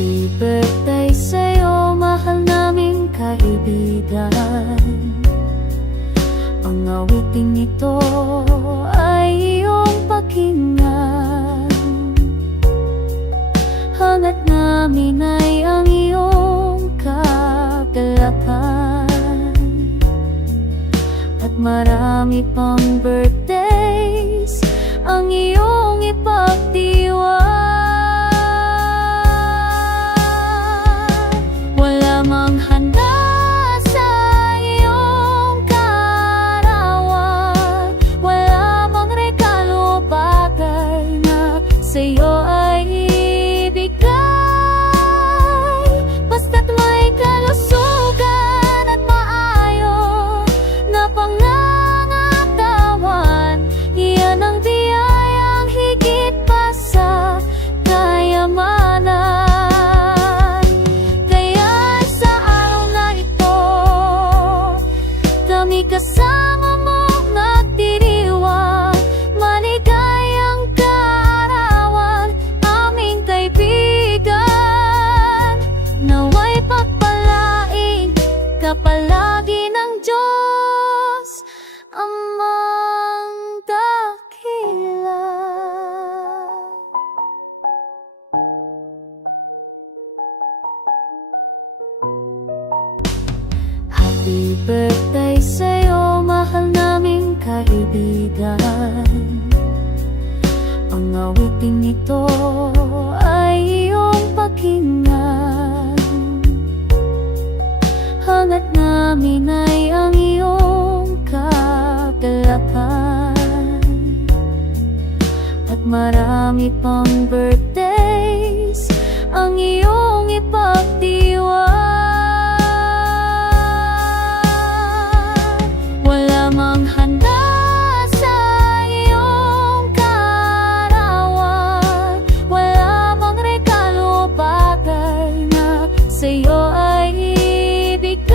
Happy birthday sa'yo, mahal naming kaibigan. Ang awiting ito ay iyong pakinggan. Hangat namin ay ang iyong kagalakan, at marami pang birthdays ang iyong ipagdiwang. Wala mang handa sa iyong kaarawan, wala mang regalo bagay na sa'yo ay ibigay. Basta't may kalusugan at maayos na pangangatawan, iyan ang biyayang higit pa sa kayamanan. Kaya sa araw na ito, kami kasama mo nagdiriwang. Maligayang kaarawan, aming kaibigan. Naway pagpalain ka palagi ng Diyos Amang dakila. Happy birthday sa'yo, mahal naming kaibigan. Ang awiting ito ay iyong pakinggan. Hangat namin ay ang iyong kagalakan, at marami pang birthdays ang iyong ipagdiwang. Wala mang handa sa iyong kaarawan, wala mang regalo bagay na sa'yo ay ibigay.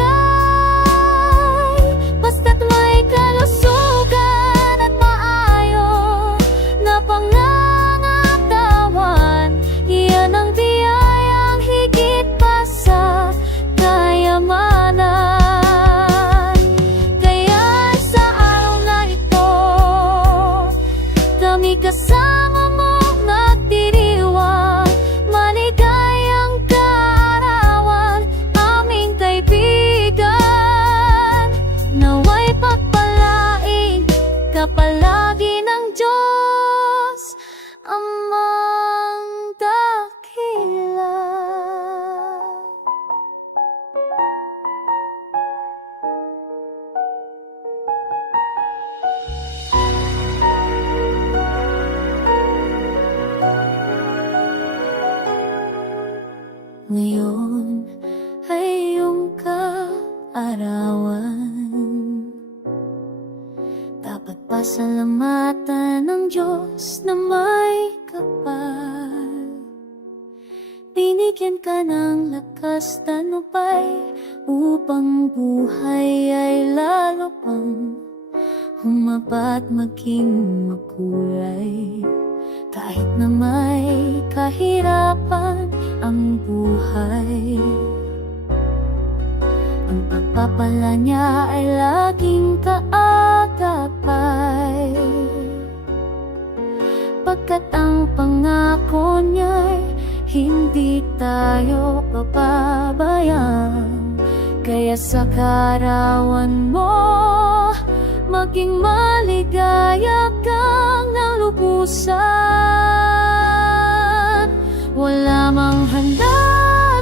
Basta't may kalusugan at maayos na pangangatawan, iyan ang biyayang higit pa sa kayamanan. Kami kasama mo nagdiriwang. Maligayang kaarawan, aming kaibigan. Naway pagpalain ka palagi ng Diyos Amang dakila. Ngayon ay iyong kaarawan, dapat pasalamatan ng Diyos na may kapal. Binigyan ka ng lakas tanupay upang buhay ay lalo pang humabat maging makulay. Kahit na may kahirapan ang buhay, ang pagpapala niya ay laging kaagapay. Pagkat ang pangako niya'y hindi tayo papabayaan. Kaya sa kaarawan mo, maging maligaya kang nalubusan. Wala mang handa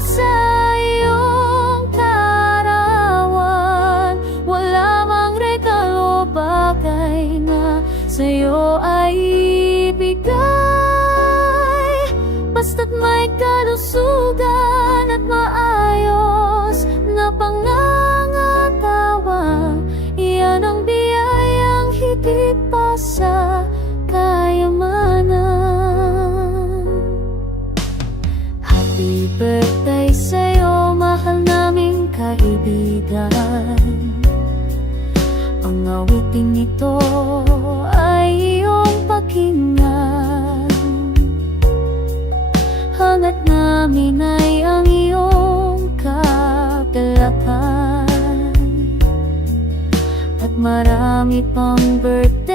sa iyong kaarawan, wala mang regalo bagay na sa'yo ay ibigay. Basta't may kalusugan at maayos na pangangatawan, iyan ang biyayang higit pa sa kayamanan. Happy birthday sa'yo, mahal naming kaibigan. Ang awiting ito ay iyong pakinggan. Hangat namin ay marami pang birthday